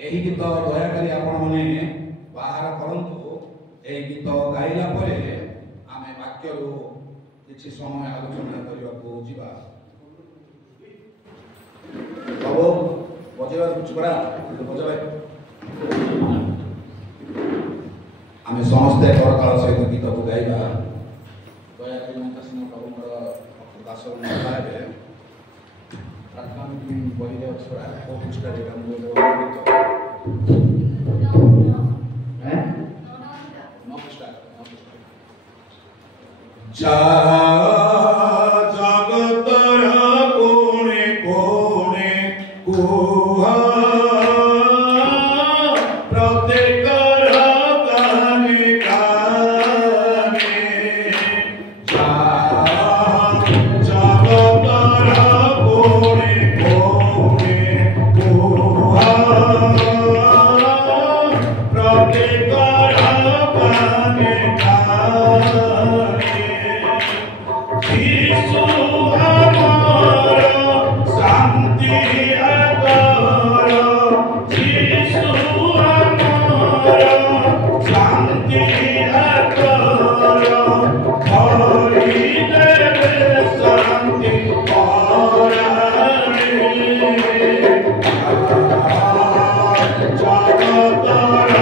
ଏହି ଗୀତ ଦୟାକରି ଆପଣମାନେ ବାହାର କରନ୍ତୁ। ଏହି ଗୀତ ଗାଇଲା ପରେ ଆମେ ବାକ୍ୟରୁ କିଛି ସମୟ ଆଲୋଚନା କରିବାକୁ ଯିବା। ବାବୁ ବଜେଇବା ପରା ବଜେଇବା। ଆମେ ସମସ୍ତେ କରତାଳ ସହିତ ଗୀତକୁ ଗାଇବା। ଦୟାକରି ମହାସିଂହ ପ୍ରଭୁଙ୍କର ଦାସ ହେବେ ପ୍ରାର୍ଥନା ବହିରେ ଅଛି ପରା କୋଉ ପୃଷ୍ଠାରେ জগতর কোণে কোণে কুহা প্রত্যেকর কানে কানে জগতর কোণে কোণে কুহা প্রত্যেকর কানে কানে Jisu amaro, Santi adoro, Jisu amaro, Santi adoro, Hori deve Santi orare, Jagatara.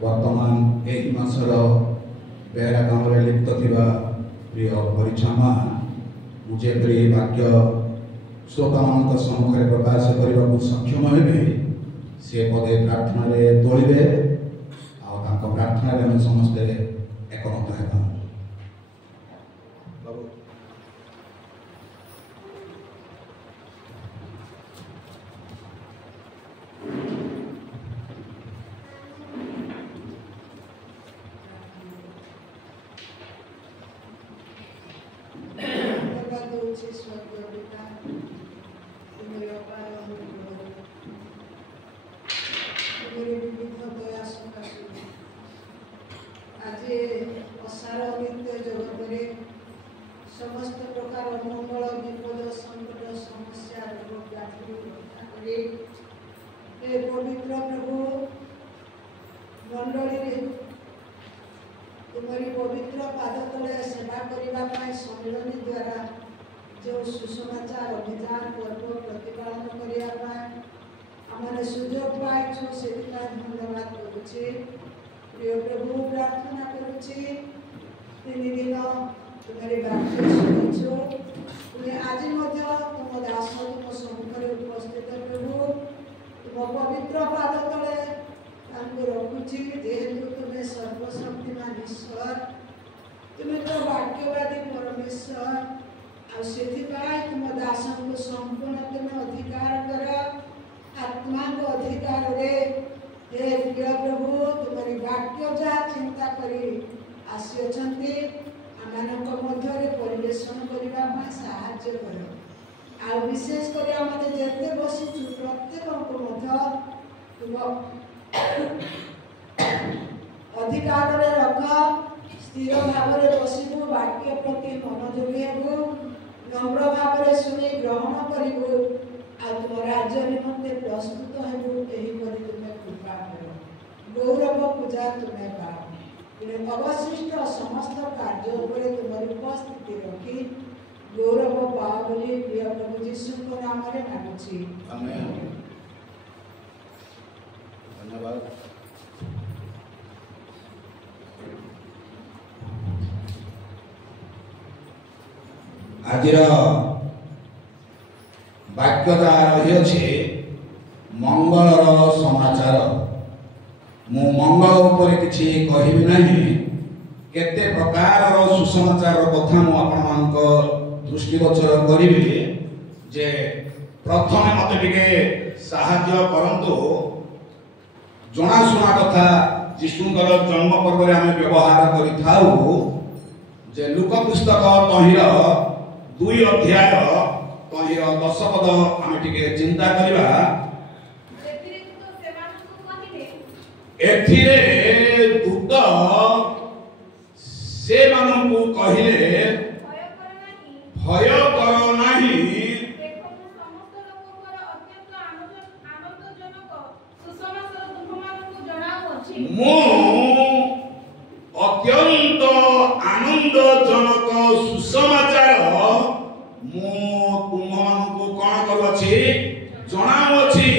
वर्तमान यही मासर बेहरा गाँव में लिप्त थिबा प्रिय परिछामा मुझे वाक्य श्रोता मान सम्मुख में प्रकाश करने को सक्षम हे से पदे प्रार्थना तोड़े आ प्रार्थना आम समस्ते एकमत हेबा। समस्त प्रकार मंगल विपद संकट समस्या रोग व्याधि हे पवित्र प्रभु मंडली तुम्हारी पवित्र पाद तले सेवा करने सम्मिलनी द्वारा जो सुसमाचार अभियान पर्व प्रतिपालन करने आम सुजोग पाइछु से धन्यवाद करुचे। प्रिय प्रभु प्रार्थना करुचे 3 दिन तुम्हारे वाक्य शुणिछु तुम्हें आज तुम दास तुम सम्मुखें उपस्थित प्रभु तुम पवित्र पाद तले रखुची जेहेतु तुम्हें सर्वशक्तिमान ईश्वर तुम्हें तो वाक्यवादी परमेश्वर आथिपाई तुम दास को संपूर्ण तुम्हें अधिकार कर आत्मा को अधिकार रे हे प्रिय प्रभु तुम्हारी वाक्य जहाँ चिंता करी आसी मध्य परिवेशन करने साहाय्य कर आ विशेष कर जिते बसीचु प्रत्येक तुम अधिकार रख स्थिर भाव में बसबू वाक्य प्रति मनोयोगी हेबू नम्र भाव में शुणी ग्रहण करू आ तुम राज्य निमंते प्रस्तुत हेबू एहीपरि तुम्हें कृपा कर गौरव पूजा तुम्हें पाओ अवशिष्ट समस्त कार्य उपरे तुम्हारी उपस्थिति रखी गौरव पाओ बोली प्रिय प्रभु यीशु को नाम रे मांगुछी आमेन। धन्यवाद। आजिर वाक्यता रही मंगलर समाचार मु मंगल उपर किछि कहबी नहीं केते प्रकार सुसमाचार कथा मु आपण दृष्टिगोचर करी जे प्रथम मत टिके साहाय्य करंतु जनाशुना कथा यीशुंकर जन्म पर्व रे आमे व्यवहार करि थाउ जे लुक पुस्तक तहिर 2 अध्याय तहिर 10 पद आमे टिके चिंता करिबा एथिरे दूत से मानू कहिले भय कर नाही मु अत्यंत आनंदजनक सुसमाचार मु तुमମାନଙ୍କୁ कौन करूछि जणाउछि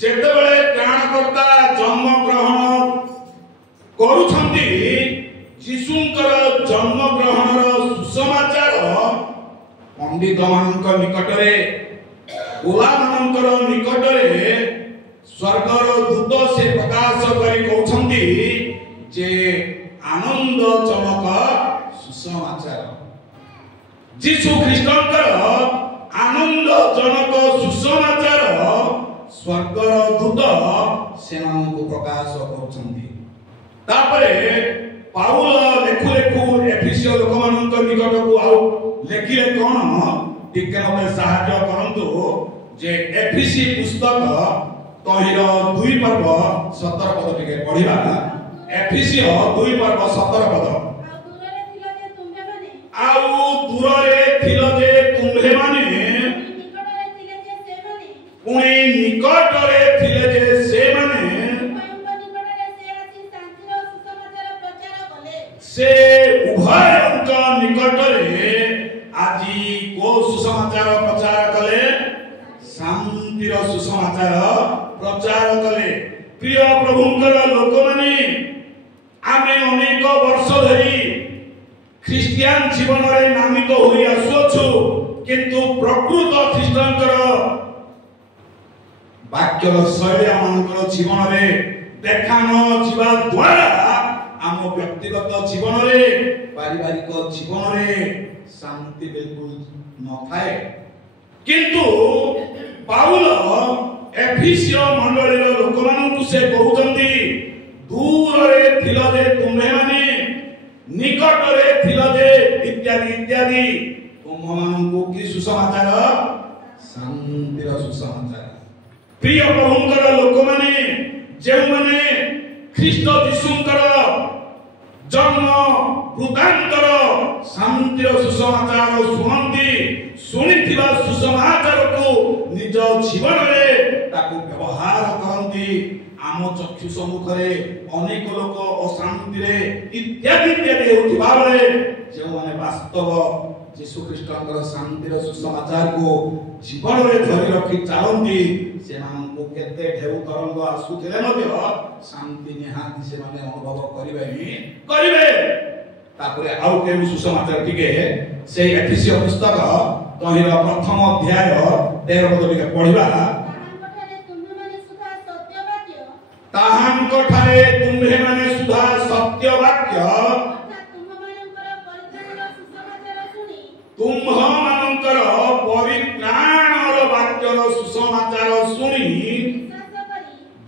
जेतेबेले त्राणकर्ता जन्म ग्रहण करूछंती यीशुंकर जन्म ग्रहणर सुसमाचार पंडित मानक निकटरे गोला मानकर निकटरे स्वर्गर दूत से प्रकाश करी कहउछंती जे आनंदजनक सुसमाचार यीशु ख्रीष्टंकर आनंदजनक सुसमाचार स्वर्गर दूत से प्रकाश करुछंती। तापरे पाउल लेखु लेखु एफिसियो लोक मानक निकट को आउ लेखिले कोन टिके मते सहाय्य करंतु जे एफिसी पुस्तक तहिर 2 पर्व 17 पद टिके पढिबा एफिसियो 2 पर्व 17 पद आउ दूररे थिलो जे तुम्हे माने पुणी निकटरे थिले जे से माने से उभयंक निकटरे आजी को सुसमाचार प्रचार कले शांतिर सुसमाचार प्रचार कले। प्रिय प्रभुंकर लोक माने जीवन रे नामित होई आसुछु किंतु प्रकृत ख्रीष्टानकर वाक्यर शैली आमनकर जीवन रे देखा न जीवा द्वारा आम व्यक्तिगत जीवन रे पारिवारिक जीवन रे शांति बिल्कुल न थाए किंतु पाउल एफिसियो मंडलीर लोक मानकु से कहउचंती दूर रे थिल जे तुमे माने निकट रे थिल जे इत्यादि इत्यादि तुम मानकु की सुसमाचार शांतिर सुसमाचार प्रिय प्रभुंकर लोक माने जे माने ख्रीष्ट यीशुंकर जन्म वृतांतर शांतिर सुसमाचार शुणती शुणिथिबा सुसमाचार को निज जीवन रे ताकू व्यवहार करंती आम चक्षु सम्मुख रे अनेक लोक अशांति रे इत्यादि इत्यादि होथिबा बेले जे माने वास्तव यीशु ख्रीष्टंकर शांतिर सुसमाचार को जीवन रे धरि रखि चालंती से मानकु केते ढेउ तरंग आसुथिले मध्य शांति निहाती से माने अनुभव करिवे तापरे आउ के सुसमाचार टिके से एफिसियो पुस्तक तहिर प्रथम अध्याय 13 पद टिके पढिबा ताहान कोठारे तुम्हे माने सुधा सत्य वाक्य तुम मानकर परित्राणर वाक्यर सुसमाचार सुनी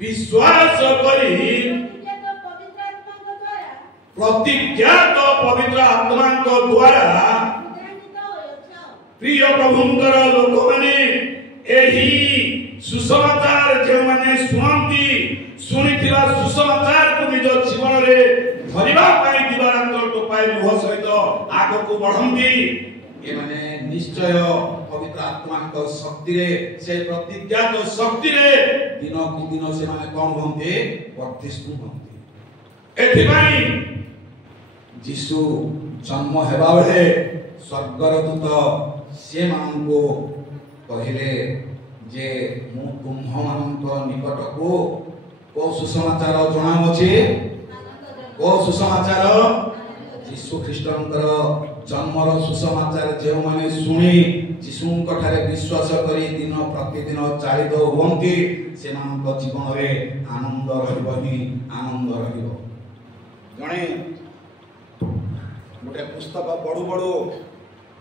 विश्वास करी प्रतिज्ञात पवित्र आत्मा द्वारा प्रिय प्रभुंकर लोक माने एही सुसमाचार जे माने सुनंती सुनिथिला सुसमाचार को निज जीवन रे धरिबा पाई दिवारांतर टोपाई लुह सहित आग को बढ़ंती ए माने निश्चय पवित्र आत्मा को शक्ति रे से प्रतिज्ञात शक्ति रे दिन को दिन से माने कोन होंते वर्धिष्णु होंते एथि भाई यीशु जन्म हेबा बेले स्वर्गर दूत से मानको कहिले जे मु तुम्ह मानक निकट को सुसमाचार जणावछि को सुसमाचार यीशु ख्रीष्टंकर जन्मर सुसमाचार जे माने सुनी यीशु कठारे विश्वास करी दिन प्रतिदिन चालित होंती से मानक जीवन रे आनंद रहबनी आनंद रहइबो जणे गोटे पुस्तक पढ़ू पढ़ू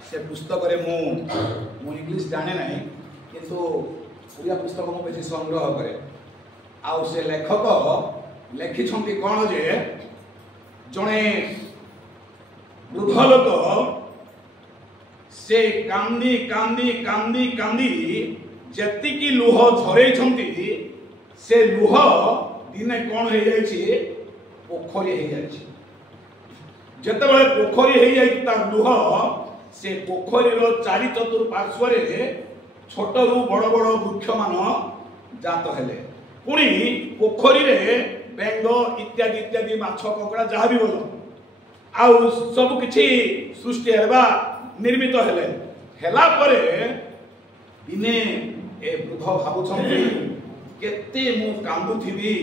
से पुस्तक रे मु इंग्लिश जाने नहीं किंतु ओडिया पुस्तक मु बेसी संग्रह करे आउ से लेखक लेखिछंती कोन जे जणे वृद्ध लोक से कांदी कांदी कांदी कांदी जेति की लुह झरेछंती से लुह दिने कोन हे जायछि पोखरी हे जायछि जेतेबेले पोखरी हे जायछि ता लुह से पोखरी रो चारि चतुर्पार्श्व रे छोट रु बड़ बड़ वृक्ष मान जात हेले पुणी पोखरी रे बेंग इत्यादि इत्यादि माछ ककड़ा जहा भी बोल आउ सब किछि सृष्टि हेबा निर्मित हेले हेला परे दिने ए वृद्ध भाबुछंती केते मु कांदुथिबी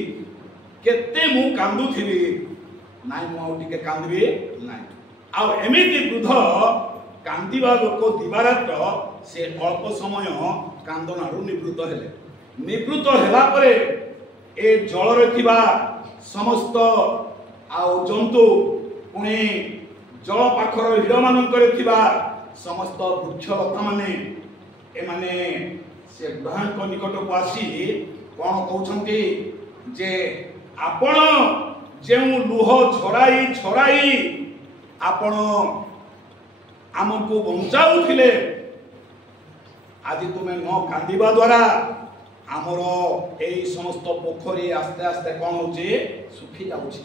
नाइ मु टिके कांदबी नाइ आउ एमिति वृद्ध कांदिबा लोक दिवारात से अल्प समय कांदनारू निवृत्त हेले निवृत्त हेला परे ए जल रे थिबा समस्त आउ जंतु पुणी जल पाखर हिड मानकर थिबा समस्त वृक्षलता माने ए माने से बुढ़ांक निकट को आसी कोन कहउछंती जे आपण जेउ लुह छराई छराई आपण आमको बंचाउथिले आज तुम्हें न कांदिबा द्वारा आमर एही समस्त पोखरी आस्ते आस्ते कोन होची सुखी जाउची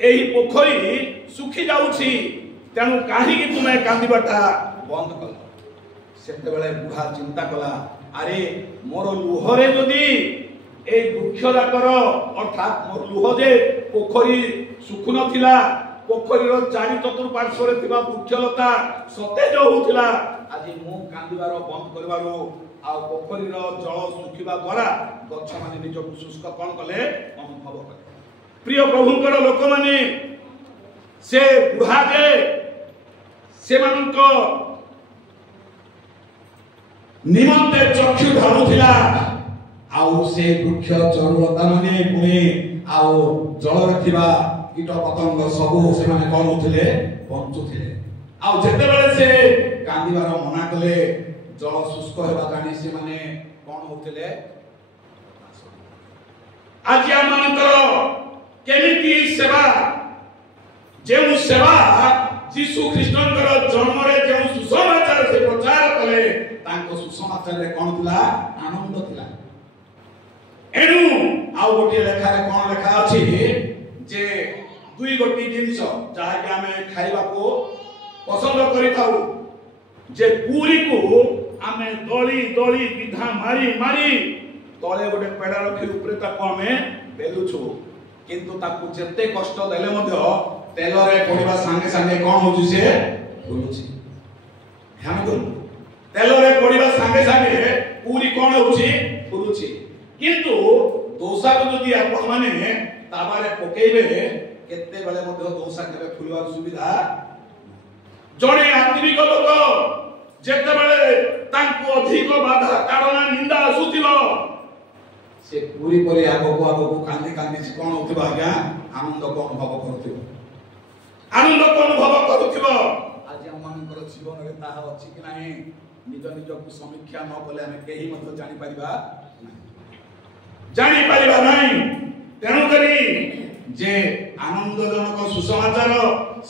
एही पोखरी सुखी जाउची तेनु काहे कि तुम्हें कांदिबाटा बंद कला सेते बेले बुढ़ा चिंता कला अरे मोर लुहरे जदी ए वृक्ष जाकर अर्थात मोर लुह जे पोखरी सुखु नथिला पोखरीर चारि चतुर्पार्श्व रे थिबा वृक्षलता सतेज होउथिला आज मु कांदिबार बंद करबारो आ पोखरीर जल सुखिबा द्वारा गछ माने निजको शुष्क कोन कले अनुभव करे प्रिय प्रभुंकर लोक माने से बुढ़ा जे ସେମାନଙ୍କ ନିମନ୍ତେ ଚକ୍ଷୁ ଧରୁଥିଲା ଆଉ ସେ ବୃକ୍ଷ ଚରୁଲତା ମାନେ ପୁଣି ଆଉ ଜଳରେ ଥିବା କୀଟ ପତଙ୍ଗ ସବୁ ସେମାନେ କଣ ହଉଥିଲେ ବଞ୍ଚୁଥିଲେ ଆଉ ଯେତେବେଳେ ସେ କାନ୍ଦିବାର ମନା କଲେ ଜଳ ଶୁଷ୍କ ହେବା ଜାଣି ସେମାନେ କଣ ହଉଥିଲେ ଆଜି ଆମମାନଙ୍କର କେମିତି ସେବା ଯେଉଁ ସେବା ଯୀଶୁ ଖ୍ରୀଷ୍ଟଙ୍କର ଜନ୍ମରେ ଯେଉଁ ସୁସମାଚାର ସେ ପ୍ରଚାର କଲେ ତାଙ୍କ ସୁସମାଚାରରେ କଣ ଥିଲା ଆନନ୍ଦ ଥିଲା ଏଣୁ ଆଉ ଗୋଟିଏ ଲେଖାରେ କଣ ଲେଖା ଅଛି ଯେ ଦୁଇ ଗୋଟି ଜିନିଷ ଯାହାକି ଆମେ ଖାଇବାକୁ ପସନ୍ଦ କରିଥାଉ ଯେ ପୁରୀକୁ ଆମେ ଦଳି ଦଳି ବିଧା ମାରି ମାରି ତଳେ ଗୋଟେ ପେଡା ରଖି ଉପରେ ତାକୁ ଆମେ ବେଲୁଛୁ କିନ୍ତୁ ତାକୁ ଯେତେ କଷ୍ଟ ଦେଲେ ମଧ୍ୟ ତେଲରେ ପଡିବା ସାଙ୍ଗେ ସାଙ୍ଗେ କଣ ହଉଛି ସେ ଫୁଲୁଛି ଧ୍ୟାନ କରନ୍ତୁ ତେଲରେ ପଡିବା ସାଙ୍ଗେ ସାଙ୍ଗେ ପୁରୀ କଣ ହଉଛି ଫୁଲୁଛି କିନ୍ତୁ ଦୋସାକୁ ଯଦି ଆପଣ ମାନେ ତାୱାରେ ପକେଇବେ କେତେବେଳେ ମଧ୍ୟ ଦୋସା କେବେ ଫୁଲିବାର ସୁବିଧା ଜଣେ ଆତ୍ମିକ ଲୋକ ଯେତେବେଳେ ତାଙ୍କୁ ଅଧିକ ବାଧା କାରଣ ନିନ୍ଦା ଆସୁଥିବ ସେ ପୁରୀ ପରି ଆଗକୁ ଆଗକୁ କାନ୍ଦି କାନ୍ଦି କଣ ହଉଥିବ ଆଜ୍ଞା ଆନନ୍ଦକୁ ଅନୁଭବ କରୁଥିବ ଆନନ୍ଦକୁ ଅନୁଭବ କରୁଥିବ ଆଜି ଆମମାନଙ୍କର ଜୀବନରେ ତାହା ଅଛି କି ନାହିଁ ନିଜ ନିଜକୁ ସମୀକ୍ଷା ନ କଲେ ଆମେ କେହି ମଧ୍ୟ ଜାଣିପାରିବା ନାହିଁ ତେଣୁକରି ଯେ ଆନନ୍ଦଜନକ ସୁସମାଚାର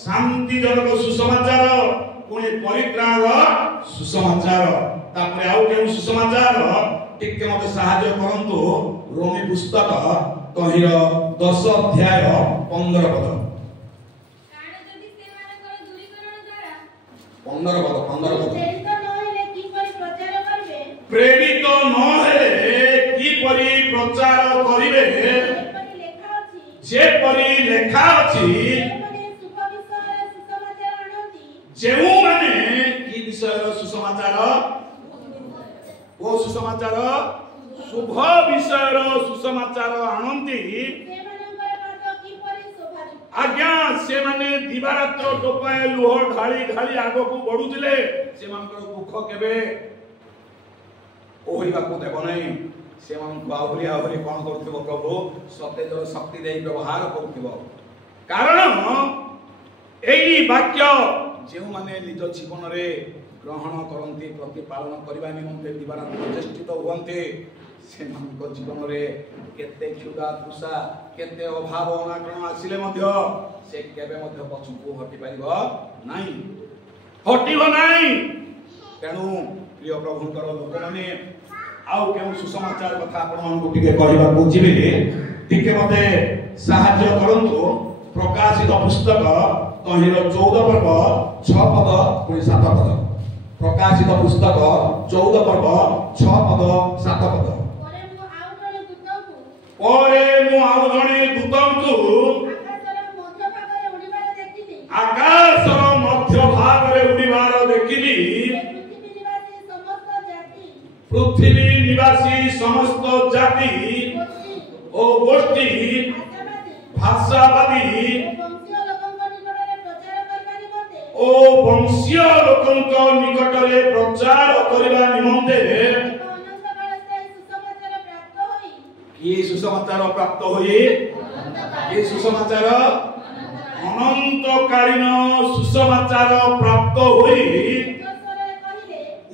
ଶାନ୍ତିଜନକ ସୁସମାଚାର ପୁଣି ପରିତ୍ରାଣର ସୁସମାଚାର ତାପରେ ଆଉ କେଉଁ ସୁସମାଚାର ଟିକେ ମତେ ସାହାଯ୍ୟ କରନ୍ତୁ ରୋମୀ ପୁସ୍ତକ ତହିଁର 10 ଅଧ୍ୟାୟ 15 ପଦ 15 ପଦ ପ୍ରେରିତ ନହେଲେ କିପରି ପ୍ରଚାର କରିବେ ଯେପରି ଲେଖା ଅଛି ଯେଉଁମାନେ କି ବିଷୟର ସୁସମାଚାର ଓ ସୁସମାଚାର ଶୁଭ ବିଷୟର ସୁସମାଚାର ଆଣନ୍ତି ଆଜ୍ଞା ସେମାନେ ଦିବାରାତ୍ର ଟୋପାଏ ଲୁହ ଢାଳି ଢାଳି ଆଗକୁ ବଢୁଥିଲେ ସେମାନଙ୍କର ଦୁଃଖ କେବେ ଓହରିବାକୁ ଦେବ ନାହିଁ ସେମାନଙ୍କୁ ଆହୁରି ଆହୁରି କଣ କରୁଥିବ ପ୍ରଭୁ ସତେଜର ଶକ୍ତି ଦେଇ ବ୍ୟବହାର କରୁଥିବ କାରଣ ଏହି ବାକ୍ୟ ଯେଉଁମାନେ ନିଜ ଜୀବନରେ ଗ୍ରହଣ କରନ୍ତି ପ୍ରତିପାଳନ କରିବା ନିମନ୍ତେ ଦିବାରାତ୍ର ଚେଷ୍ଟିତ ହୁଅନ୍ତି ସେମାନଙ୍କ ଜୀବନରେ କେତେ କ୍ଷୁଧା ତୃଷା କେତେ ଅଭାବ ଅନାଟନ ଆସିଲେ ମଧ୍ୟ ସେ କେବେ ମଧ୍ୟ ପଛକୁ ହଟି ପାରିବ ନାହିଁ ହଟିବ ନାହିଁ ତେଣୁ ପ୍ରିୟ ପ୍ରଭୁଙ୍କର ଲୋକମାନେ ଆଉ କେଉଁ ସୁସମାଚାର କଥା ଆପଣମାନଙ୍କୁ ଟିକେ କହିବାକୁ ଯିବି ଟିକେ ମତେ ସାହାଯ୍ୟ କରନ୍ତୁ ପ୍ରକାଶିତ ପୁସ୍ତକ ତହିଁର 14 ପର୍ବ 6 ପଦ ପୁଣି 7 ପଦ ପ୍ରକାଶିତ ପୁସ୍ତକ 14 ପର୍ବ 6 ପଦ 7 ପଦ ପରେ ମୁଁ ଆଉ ଜଣେ ଦୂତଙ୍କୁ ଆକାଶର ମଧ୍ୟ ଭାଗରେ ଉଡ଼ିବାର ଦେଖିଲି ପୃଥିବୀ ନିବାସୀ ସମସ୍ତ ଜାତି ଓ ଗୋଷ୍ଠୀ ଭାଷାବାଦୀ ଓ ବଂଶୀୟ ଲୋକଙ୍କ ନିକଟରେ ପ୍ରଚାର କରିବା ନିମନ୍ତେ କି ସୁସମାଚାର ପ୍ରାପ୍ତ ହୋଇ କି ସୁସମାଚାର ଅନନ୍ତକାଳୀନ ସୁସମାଚାର ପ୍ରାପ୍ତ ହୋଇ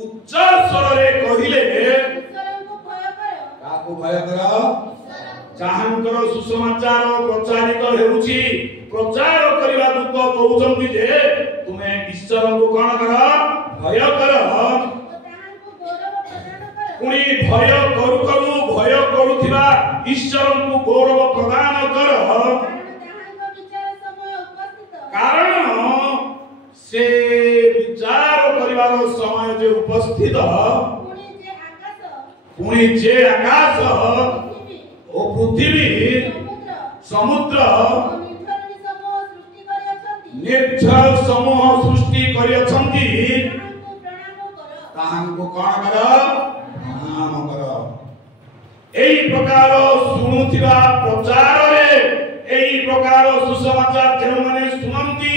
ଉଚ୍ଚ ସ୍ୱରରେ କହିଲେ କାହାକୁ ଭୟ କର ଯାହାଙ୍କର ସୁସମାଚାର ପ୍ରଚାରିତ ହେଉଛି ପ୍ରଚାର କରିବା ଦୂତ କହୁଛନ୍ତି ଯେ ତୁମେ ଈଶ୍ୱରଙ୍କୁ କଣ କର ଭୟ କର ପୁଣି ଭୟ କରୁ କରୁ ଭୟ କରୁଥିବା ଈଶ୍ୱରଙ୍କୁ ଗୌରବ ପ୍ରଦାନ କର କାରଣ ସେ ବିଚାର କରିବାର ସମୟ ଯେ ଉପସ୍ଥିତ ପୁଣି ଯେ ଆକାଶ ଓ ପୃଥିବୀ ସମୁଦ୍ର ନିର୍ଝର ସମୂହ ସୃଷ୍ଟି କରିଅଛନ୍ତି ତାହାଙ୍କୁ କଣ କର ପ୍ରଣାମ କର ଏହି ପ୍ରକାର ଶୁଣୁଥିବା ପ୍ରଚାରରେ ଏହି ପ୍ରକାର ସୁସମାଚାର ଯେଉଁମାନେ ଶୁଣନ୍ତି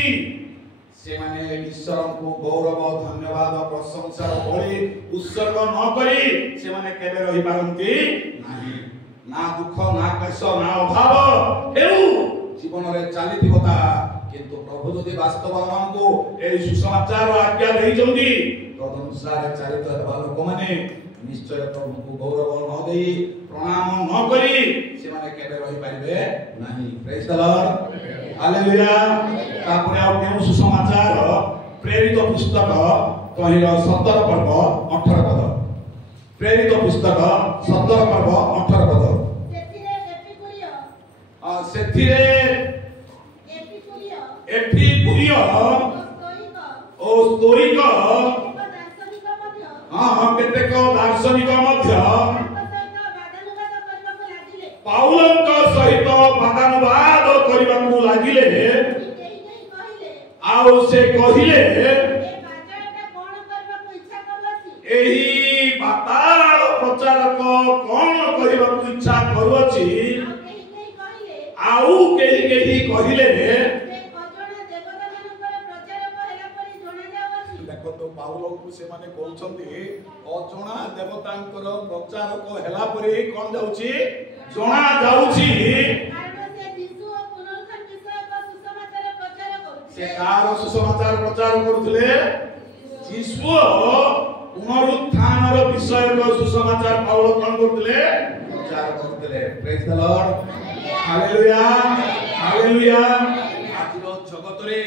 से माने ईश्वर को गौरव धन्यवाद प्रशंसा बलि उत्सर्ग न करी से माने केबे रहि पारंती नाही ना दुख ना कष्ट ना अभाव हेउ जीवन रे चालिथिबता किंतु प्रभु जदि वास्तव हमको ए सुसमाचार आज्ञा देई जंदी तदनुसार चालित हेबा लोक माने निश्चय प्रभु को गौरव न देई प्रणाम न करी से माने केबे रहि पाइबे नाही प्रेज द लॉर्ड हालेलुया तापर आ केउ सुसमाचार प्रेरित पुस्तक कहिलो 17 पर्व 18 पद प्रेरित पुस्तक 17 पर्व 18 पद सेथिरे एपिकुरियो ओ स्तोइक केतेक दार्शनिक मध्य पाउलंक सहित वादानुवाद करबाकू लागिले आउ से कहिले एही बातार प्रचारक कोन करबाकू इच्छा करूछि आउ केही कहिले देखो तो पाउलंक से माने कहउछंती अजणा देवतांकर प्रचारक हेला परे कोन जाउछि जणा जाउछि से कार सुसमाचार प्रचार करथले यीशु पुनरुत्थानर विषय को सुसमाचार पाउल कोन करथले प्रचार करथले praise the Lord hallelujah hallelujah आजिरो जगत रे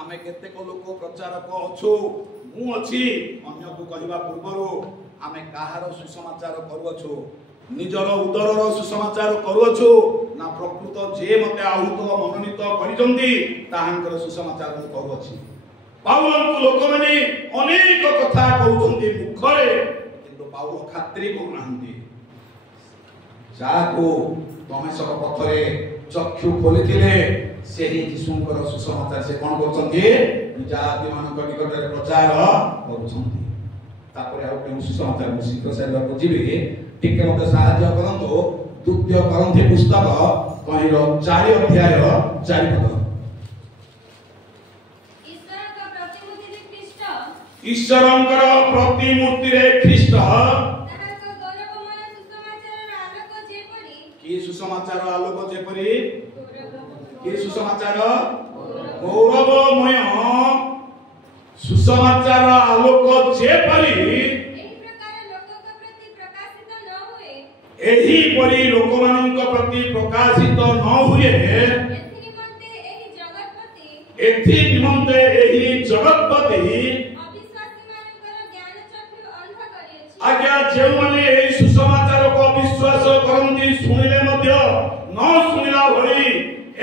आमे केतेक लोक प्रचारक अछु मु अछि अन्य को कहबा पूर्वरो आमे काहार सुसमाचार करूछु निजर उदरर सुसमाचार करूछु ना प्रकृत जे मते आहुत मनोनीत करिजंती ताहांकर सुसमाचार मु करूछि पाउलंक लोक माने अनेक कथा कहउछंती मुखरे किंतु पाउल खात्री कोनांती जाको तमे सब पथरे चक्षु खोलिथिले सेही यीशुंकर सुसमाचार से कोन करछंती जाति मानक निकट रे प्रचार करूछंती तापर आ के सुसमाचार मु शीघ्र सेवा को जीवे ठीक मते साहाय्य करंतो द्वितीय करंथी पुस्तक कहिरो 4 अध्याय 4 पद ईश्वरंकर प्रतिमूर्ति रे ख्रीष्ट की सुसमाचार आलोक जेपरी की सुसमाचार गौरवमय सुसमाचार आलोक जेपरी एही परी लोकमानंक प्रति प्रकाशित न हुए एथि निमंते एही जगतपति आज्ञा जे माने एही सुसमाचार को विश्वास करंती सुनिले मध्य न सुनिला भली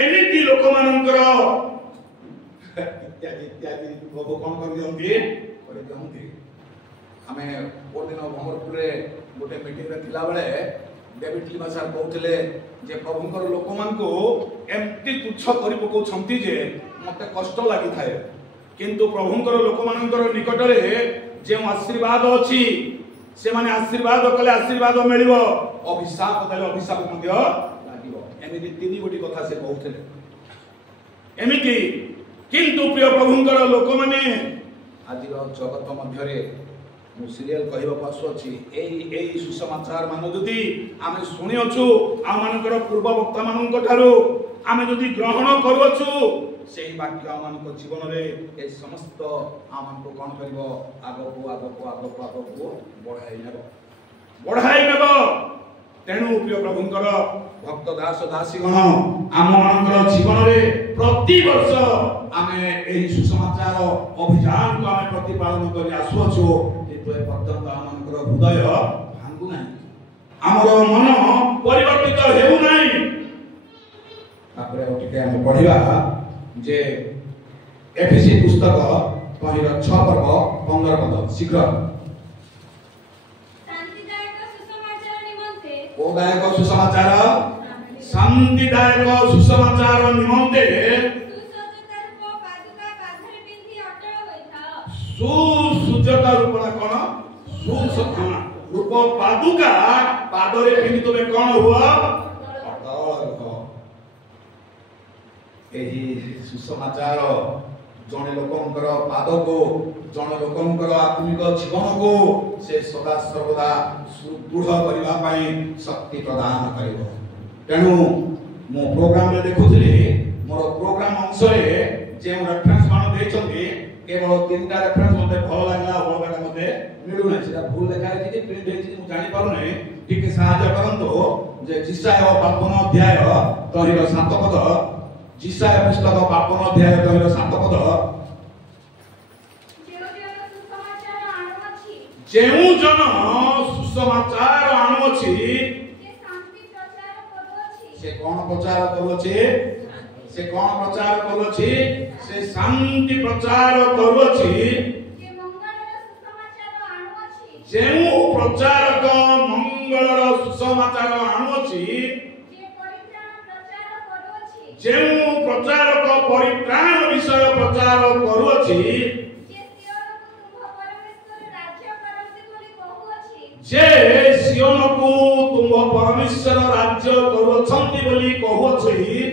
एमिति लोकमानंकर इत्यादि इत्यादि प्रभु कोन कर दियंती करे दियंती हमें ओदिन भंगरपुर रे गोटे मीटिंग रे थिला बेले डेविड लिमा सर कहउतले जे प्रभुंकर लोकमान को एम्ति तुच्छ करि पकौ छंती जे मते कष्ट लागि थाए किंतु प्रभुंकर लोकमानंकर निकट रे जे आशीर्वाद अछि से माने आशीर्वाद कले आशीर्वाद मिलिबो अभिशाप देले अभिशाप मध्य लागिबो एमिति तीनी गोटी कथा से कहउतले एमिति किंतु प्रिय प्रभुंकर लोकमाने आजिर जगत मध्य रे मु सीरियल कहबा पासु अछि एई सुसमाचार मान जदि आमे सुनि अछु आ मानकर पूर्व वक्ता मानक ठारो आमे जदि ग्रहण करूछु सेही वाक्य आमानक जीवन रे ए समस्त आमानक कोन करबो आगो बढ़ाई नेबो तेणु प्रिय प्रभुंकर भक्त दास दासीगण आम मानकर जीवन रे प्रति वर्ष आमे एही सुसमाचार अभियान को आमे प्रतिपालन करि आसुछु किंतु ए पर्यंत आमानकर हृदय भांगु नाही हमर मन परिवर्तित हेउ नाही तापरे ओटिके हम पढिबा जे एफएसी पुस्तक पहिलो 6 पर्व 15 पद शीघ्र ओदायक सुसमाचार शांतिदायक सुसमाचार निमंते सुसुजता रूप कोन सुसखना रूप पादुका पादरे पिंतुबे कोन हुआ अटल एही सुसमाचार जने लोकंकर पाद को जने लोकंकर आत्मिक जीवन को से सदा सर्वदा सुदृढ़ करबा पई शक्ति प्रदान करिवो। तेणु मो प्रोग्राम रे देखुथली मोर प्रोग्राम अंश रे जे रेफरेंस मान देछन्ती केवल 3टा रेफरेंस मते भल लागला ओबेटा मते मिलु नै सेटा भूल लेखा है कि प्रिंट है कि मु जानि पारु नै ठीक सहायता करंतो जे जिसाय 52 अध्याय तहिर 7 पद जिसाय पुस्तक 52 अध्याय तहिर 7 पद जेउ जन सुसमाचार आणुछि से कोन प्रचार करूछि से कोन प्रचार करूछि से शांति प्रचार करूछि जेउ प्रचारक मंगलर सुसमाचार आणुछि जेउ प्रचारक परित्राण विषय प्रचार करूछि जे सियोन को तुम परमेश्वर राज्य करूछंती बोली कहूछि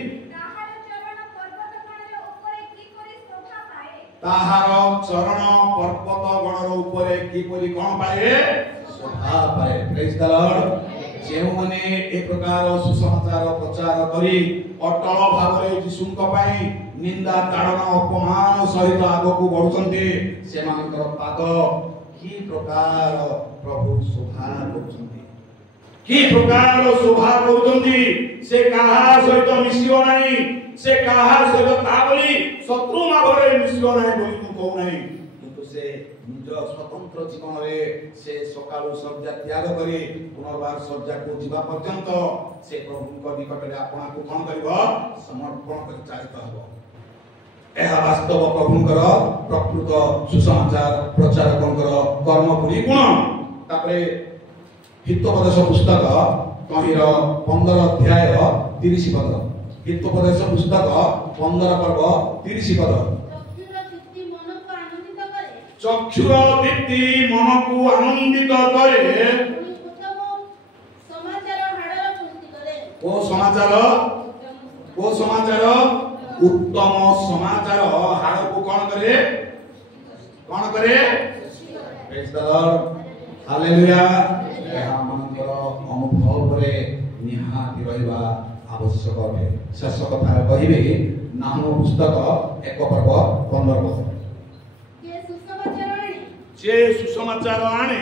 ताहार चरण पर्वत गणर ऊपर किपरि कोन पाए शोभा पाए। Praise the Lord. जेउ माने ए प्रकार सुसमाचार प्रचार करी अटल भावरे यीशुक पई निंदा ताड़न अपमान सहित आगो को बढ़ुछंती से मानकर पाद की प्रकार प्रभु शोभा करुछंती की प्रकार शोभा करुछंती से काहा सहित मिसियो नाही से काहा सहित ताबली शत्रु माभरे मिसियो नाही बोली मु कहू नाही किंतु से निज स्वतंत्र जीवन रे से सकाळु सज्जा त्याग करी पुनर्बार सज्जा को जीवा पर्यंत से प्रभु निकट रे आपना को कोन करबो समर्पण कर चालित हबो। एहा वास्तव प्रभुंकर प्रकृत सुसमाचार प्रचारकंकर कर्म पुरी गुण। तापरे हितोपदेश पुस्तक तहिर 15 अध्याय 30 पद हितोपदेश पुस्तक 15 पर्व 30 पद चक्षुर दीप्ति मन को आनंदित करे ओ समाचार उत्तम समाचार हाड़ को कौन करे प्रेज द लॉर्ड हालेलुया। एहा मनकर अनुभव रे निहाती रहबा आवश्यक है। शेष कथा कहिबे नाम पुस्तक 1 पर्व 15 पद जे सुसमाचार आणे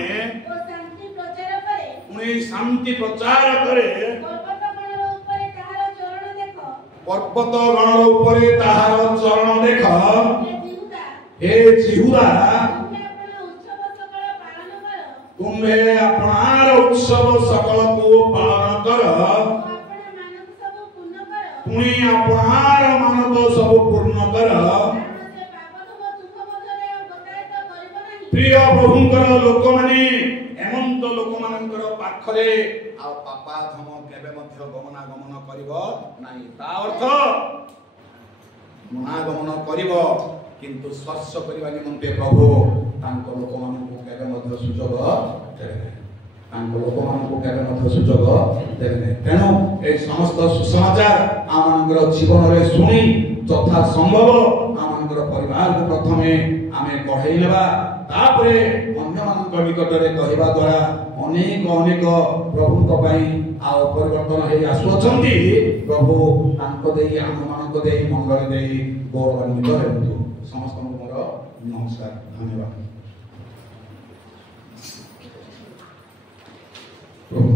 उनी शांति प्रचार करे पर्वत गणर ऊपर ताहार चरण देख हे जिहुदा तुम्हें अपनार उत्सव सकल को पालन कर पुणी अपनार मानव सब पूर्ण कर। प्रिय प्रभुंकर लोक माने हेमंत लोक मानकर पाखरे आ पापाधम केबे मध्य गमनागमन करिवो नाही ता अर्थ गमनागमन करिवो किंतु स्पर्श करिवा निमंते प्रभु तांको लोक मानकु केबे मध्य सुजोग देबे तांको लोक मानकु केबे मध्य सुजोग देबे। तेनु ए समस्त सुसमाचार आमनकर जीवन रे सुनी तथा संभव आमनकर परिवार को प्रथमे आमे कढै लेबा तापरे अन्य मानक निकट रे कहिबा द्वारा अनेक प्रभु पई आ परिवर्तन हे आसुछंती प्रभु तांको देई आम मानक देई मंगल देई गौरवान्वित हेतु समस्त मोर नमस्कार धन्यवाद।